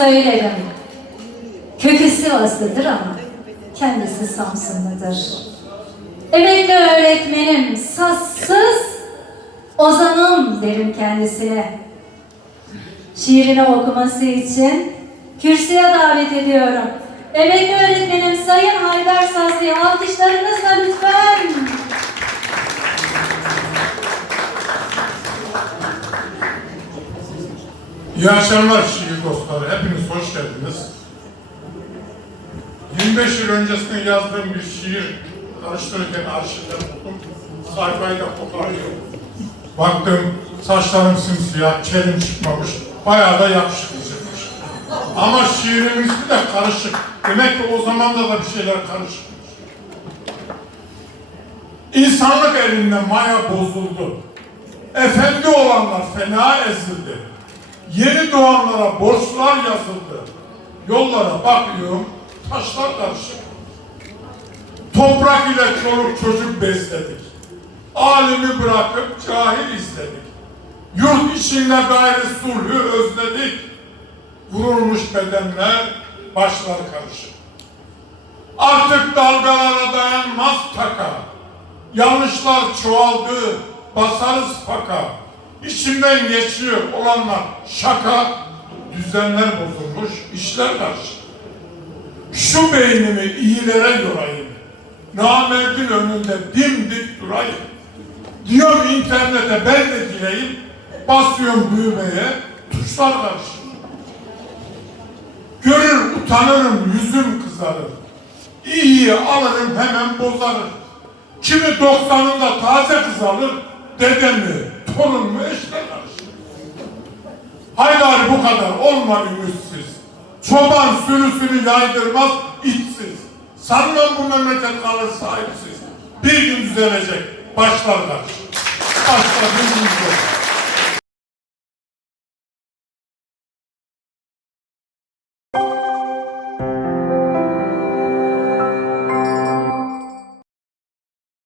söylerim. Kökü Sivaslıdır ama kendisi Samsunludur. Emekli öğretmenim sassız ozanım derim kendisine. Şiirini okuması için kürsüye davet ediyorum. Emekli öğretmenim Sayın Haydar Sazlı'yı alkışlarınızla İyi akşamlar şiir dostları. Hepiniz hoş geldiniz. 25 yıl öncesinde yazdığım bir şiir karıştırırken arşivden buldum. Sayfayı da koparıyorum. Baktım saçlarım simsiyah, kelim çıkmamış. Bayağı da yakışıklı çıkmış. Ama şiirimin ismi de karışık. Demek ki o zamanda da bir şeyler karışıkmış. İnsanlık elinde maya bozuldu. Efendi olanlar fena ezildi. Yeni doğanlara borçlar yazıldı. Yollara bakıyorum, taşlar karışık. Toprak ile çoluk çocuk besledik. Alimi bırakıp cahil izledik. Yurt içinde gayri sulhü özledik. Vurulmuş bedenler, başlar karışık. Artık dalgalara dayanmaz taka. Yanlışlar çoğaldı, basarız faka. İçinden geçiyor olanlar şaka, düzenler bozulmuş, işler karışık. Şu beynimi iyilere yorayım. Namerdin önünde dimdik durayım. Diyorum internete ben de gireyim. Basıyorum düğmeye, tuşlar karışık. Görür utanırım, yüzüm kızarır. İyiyi alırım hemen bozarım. Kimi doksanında taze kız alır, dedemi, torun mu eşle karışır. Haylar bu kadar olma ümitsiz. Çoban sürüsünü yaydırmaz içsiz. Sanmam bu memleket kalır sahipsiz. Bir gün düzelecek, başlar. Başlar bir gün.